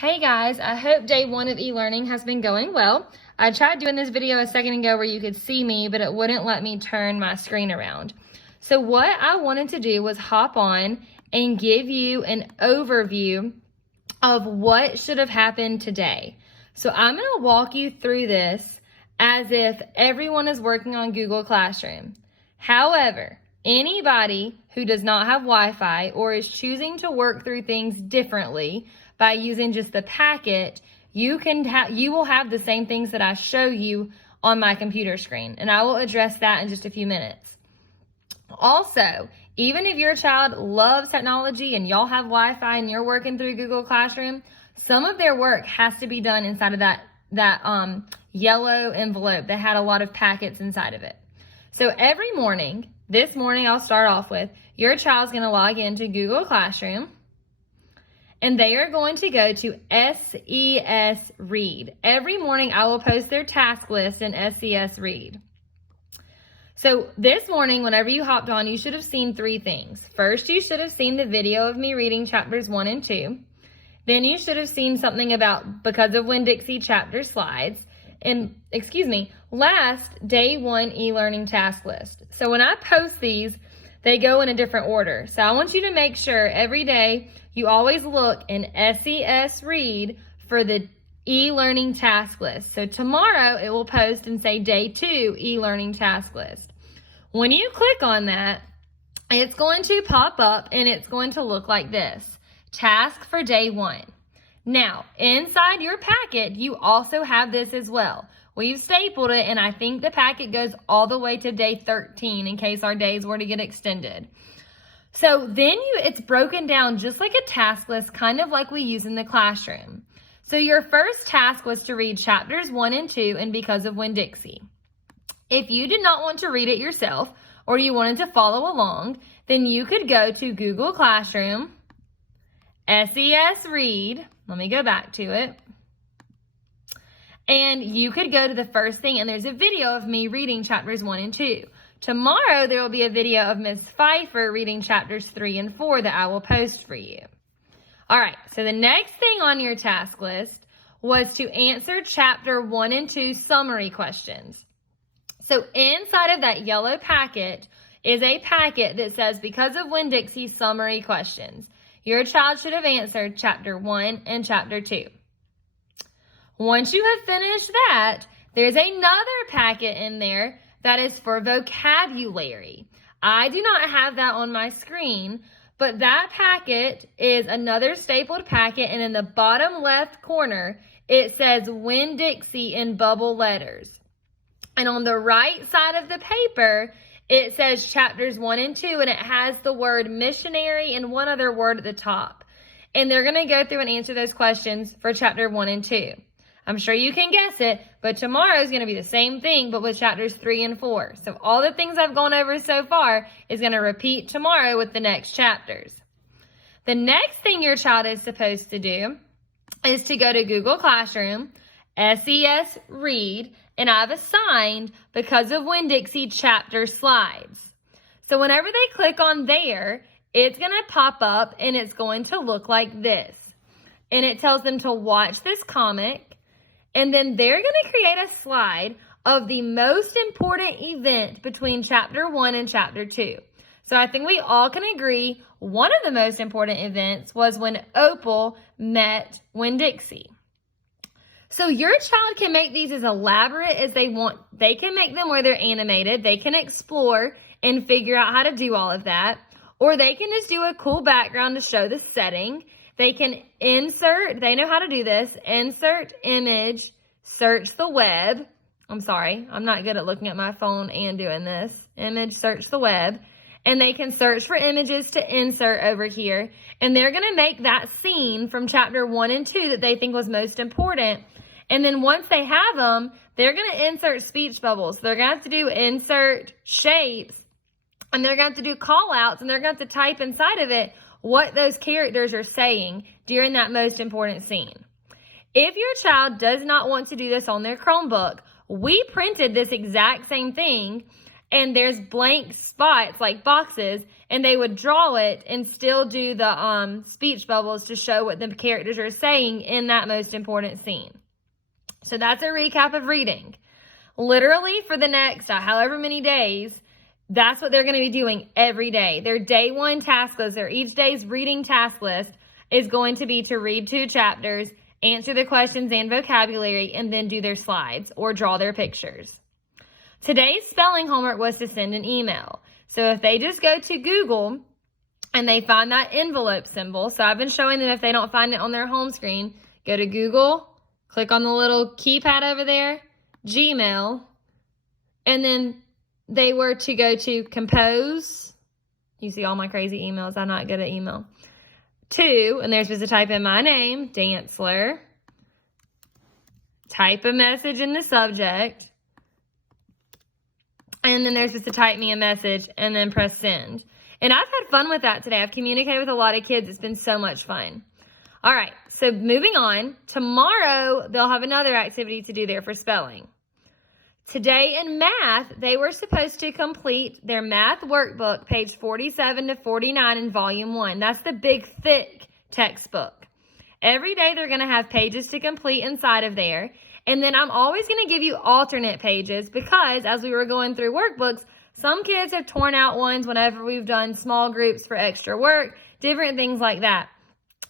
Hey guys, I hope day one of e-learning has been going well. I tried doing this video a second ago where you could see me, but it wouldn't let me turn my screen around. So what I wanted to do was hop on and give you an overview of what should have happened today. So I'm going to walk you through this as if everyone is working on Google Classroom. However, anybody who does not have Wi-Fi or is choosing to work through things differently by using just the packet, you will have the same things that I show you on my computer screen, and I will address that in just a few minutes. Also, even if your child loves technology and y'all have Wi-Fi and you're working through Google Classroom, some of their work has to be done inside of that yellow envelope that had a lot of packets inside of it. So every morning, this morning I'll start off with, your child's going to log into Google Classroom, and they are going to go to SES Read. Every morning I will post their task list in SES Read. So this morning, whenever you hopped on, you should have seen three things. First, you should have seen the video of me reading chapters 1 and 2. Then you should have seen something about Because of Winn-Dixie chapter slides. And, last, day 1 e-learning task list. So when I post these, they go in a different order. So I want you to make sure every day you always look in SES Read for the e-learning task list. So tomorrow it will post and say day 2 e-learning task list. When you click on that, it's going to pop up and it's going to look like this. Task for day 1. Now, inside your packet, you also have this as well. We've stapled it, and I think the packet goes all the way to day 13 in case our days were to get extended. So then it's broken down just like a task list, kind of like we use in the classroom. So your first task was to read chapters 1 and 2 and Because of Winn-Dixie. If you did not want to read it yourself or you wanted to follow along, then you could go to Google Classroom, SES Read. Let me go back to it. And you could go to the first thing, and there's a video of me reading chapters 1 and 2. Tomorrow, there will be a video of Ms. Pfeiffer reading chapters 3 and 4 that I will post for you. All right, so the next thing on your task list was to answer chapter 1 and 2 summary questions. So inside of that yellow packet is a packet that says Because of Winn-Dixie summary questions. Your child should have answered chapter 1 and chapter 2. Once you have finished that, there's another packet in there that is for vocabulary. I do not have that on my screen, but that packet is another stapled packet, and in the bottom left corner, it says Winn-Dixie in bubble letters. And on the right side of the paper, it says chapters 1 and 2, and it has the word missionary and one other word at the top. And they're going to go through and answer those questions for chapter 1 and 2. I'm sure you can guess it, but tomorrow is going to be the same thing, but with chapters 3 and 4. So all the things I've gone over so far is going to repeat tomorrow with the next chapters. The next thing your child is supposed to do is to go to Google Classroom, SES Read, and I've assigned Because of Winn-Dixie chapter slides. So whenever they click on there, it's going to pop up and it's going to look like this. And it tells them to watch this comic. And then they're going to create a slide of the most important event between chapter 1 and chapter 2. So I think we all can agree one of the most important events was when Opal met Winn-Dixie. So your child can make these as elaborate as they want. They can make them where they're animated. They can explore and figure out how to do all of that. Or they can just do a cool background to show the setting. They can insert, they know how to do this, insert image, search the web. I'm sorry, I'm not good at looking at my phone and doing this. Image, search the web. And they can search for images to insert over here. And they're going to make that scene from chapter 1 and 2 that they think was most important. And then once they have them, they're going to insert speech bubbles. They're going to have to do insert shapes. And they're going to have to do call outs. And they're going to have to type inside of it what those characters are saying during that most important scene. If your child does not want to do this on their Chromebook, we printed this exact same thing and there's blank spots like boxes, and they would draw it and still do the speech bubbles to show what the characters are saying in that most important scene. So that's a recap of reading. Literally for the next however many days, that's what they're going to be doing every day. Their day one task list, or each day's reading task list, is going to be to read 2 chapters, answer the questions and vocabulary, and then do their slides or draw their pictures. Today's spelling homework was to send an email. So if they just go to Google and they find that envelope symbol, so I've been showing them if they don't find it on their home screen, go to Google, click on the little keypad over there, Gmail, and then they were to go to compose. You see all my crazy emails. I'm not good at email. 2, and they're supposed to type in my name, Dantzler, type a message in the subject, and then they're supposed to type me a message and then press send. And I've had fun with that today. I've communicated with a lot of kids. It's been so much fun. All right, so moving on. Tomorrow, they'll have another activity to do there for spelling. Today in math, they were supposed to complete their math workbook, page 47 to 49 in volume 1. That's the big, thick textbook. Every day they're going to have pages to complete inside of there. And then I'm always going to give you alternate pages because as we were going through workbooks, some kids have torn out ones whenever we've done small groups for extra work, different things like that.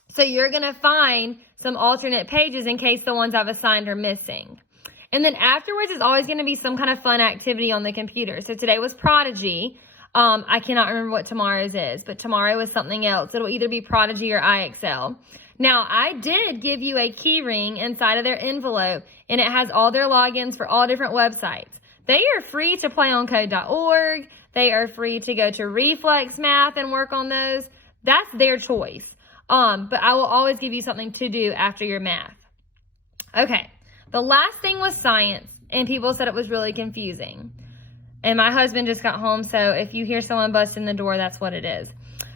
So you're going to find some alternate pages in case the ones I've assigned are missing. And then afterwards is always going to be some kind of fun activity on the computer. So today was Prodigy. I cannot remember what tomorrow's is, but tomorrow is something else. It'll either be Prodigy or IXL. Now, I did give you a key ring inside of their envelope, and it has all their logins for all different websites. They are free to play on code.org. They are free to go to Reflex Math and work on those. That's their choice. But I will always give you something to do after your math. Okay. The last thing was science, and people said it was really confusing. And my husband just got home, so if you hear someone bust in the door, that's what it is.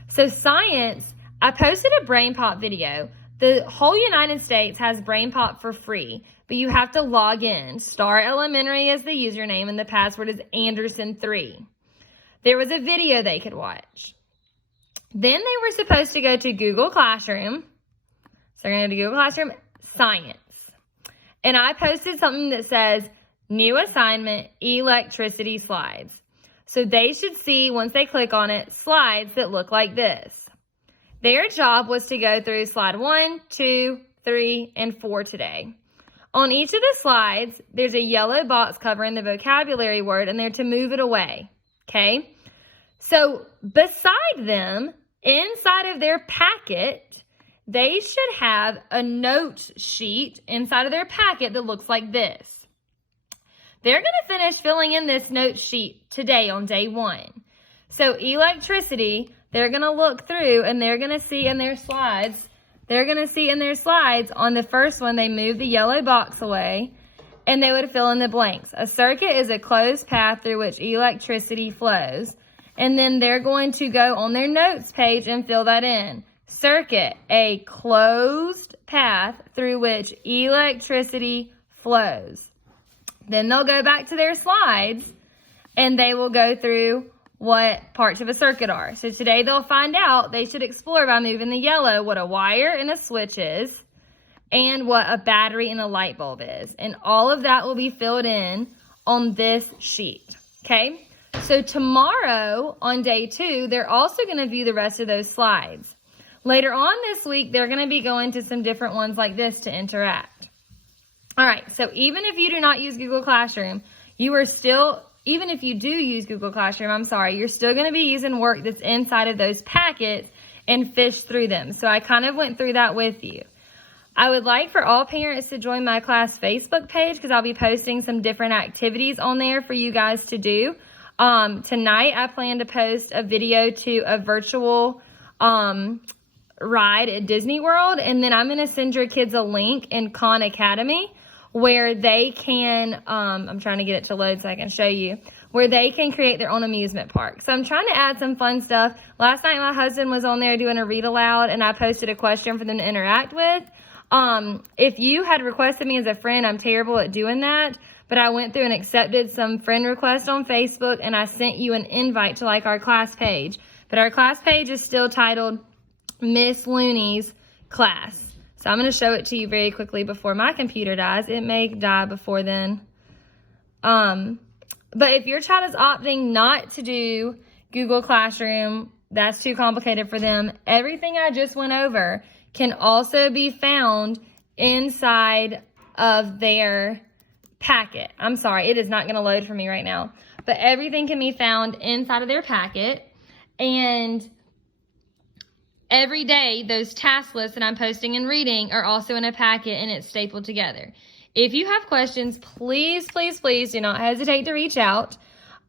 So science, I posted a Brain Pop video. The whole United States has Brain Pop for free, but you have to log in. Star Elementary is the username, and the password is Anderson3. There was a video they could watch. Then they were supposed to go to Google Classroom. So they're going to go to Google Classroom, Science. And I posted something that says, new assignment, electricity slides. So they should see, once they click on it, slides that look like this. Their job was to go through slide 1, 2, 3, and 4 today. On each of the slides, there's a yellow box covering the vocabulary word, and they're to move it away. Okay? So beside them, inside of their packet, they should have a note sheet inside of their packet that looks like this. They're going to finish filling in this note sheet today on day 1. So electricity, they're going to look through and they're going to see in their slides, on the first one, they move the yellow box away and they would fill in the blanks. A circuit is a closed path through which electricity flows. And then they're going to go on their notes page and fill that in. Circuit, a closed path through which electricity flows. Then they'll go back to their slides and they will go through what parts of a circuit are. So today they'll find out they should explore by moving the yellow what a wire and a switch is and what a battery and a light bulb is. And all of that will be filled in on this sheet. Okay? So tomorrow on day 2, they're also going to view the rest of those slides. Later on this week, they're going to be going to some different ones like this to interact. All right, so even if you do not use Google Classroom, even if you do use Google Classroom, you're still going to be using work that's inside of those packets and fish through them. So I kind of went through that with you. I would like for all parents to join my class Facebook page because I'll be posting some different activities on there for you guys to do. Tonight, I plan to post a video to a virtual ride at Disney World, and then I'm going to send your kids a link in Khan Academy where they can, I'm trying to get it to load so I can show you, where they can create their own amusement park. So I'm trying to add some fun stuff. Last night my husband was on there doing a read aloud, and I posted a question for them to interact with. If you had requested me as a friend, I'm terrible at doing that, but I went through and accepted some friend requests on Facebook, and I sent you an invite to like our class page. But our class page is still titled Miss Looney's Class. So I'm going to show it to you very quickly before my computer dies. It may die before then. But if your child is opting not to do Google Classroom, that's too complicated for them, everything I just went over can also be found inside of their packet. I'm sorry, it is not going to load for me right now. But everything can be found inside of their packet. And every day, those task lists that I'm posting and reading are also in a packet, and it's stapled together. If you have questions, please, please, please do not hesitate to reach out.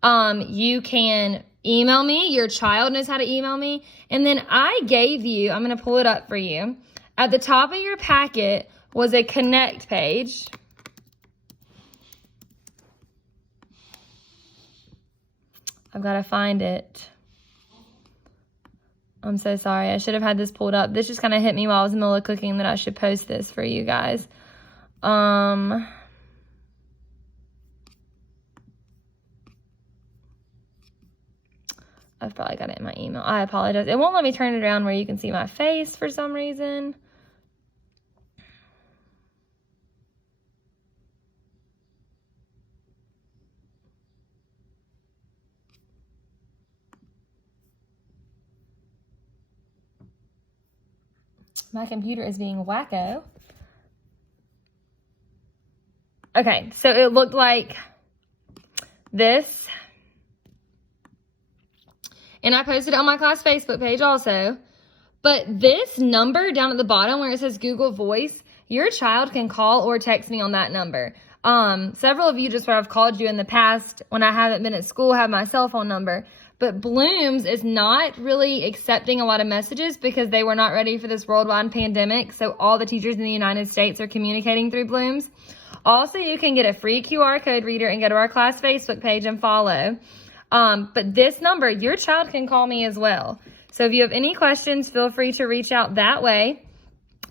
You can email me. Your child knows how to email me. And then I gave you, I'm going to pull it up for you. At the top of your packet was a connect page. I've got to find it. I'm so sorry. I should have had this pulled up. This just kind of hit me while I was in the middle of cooking that I should post this for you guys. I've probably got it in my email. I apologize. It won't let me turn it around where you can see my face for some reason. My computer is being wacko. Okay, so it looked like this. And I posted it on my class Facebook page also. But this number down at the bottom where it says Google Voice, your child can call or text me on that number. Several of you just where I've called you in the past when I haven't been at school have my cell phone number. But Bloom's is not really accepting a lot of messages because they were not ready for this worldwide pandemic. So all the teachers in the United States are communicating through Bloom's. Also, you can get a free QR code reader and go to our class Facebook page and follow. But this number, your child can call me as well. So if you have any questions, feel free to reach out that way.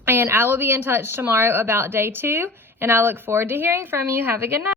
And I will be in touch tomorrow about day 2. And I look forward to hearing from you. Have a good night.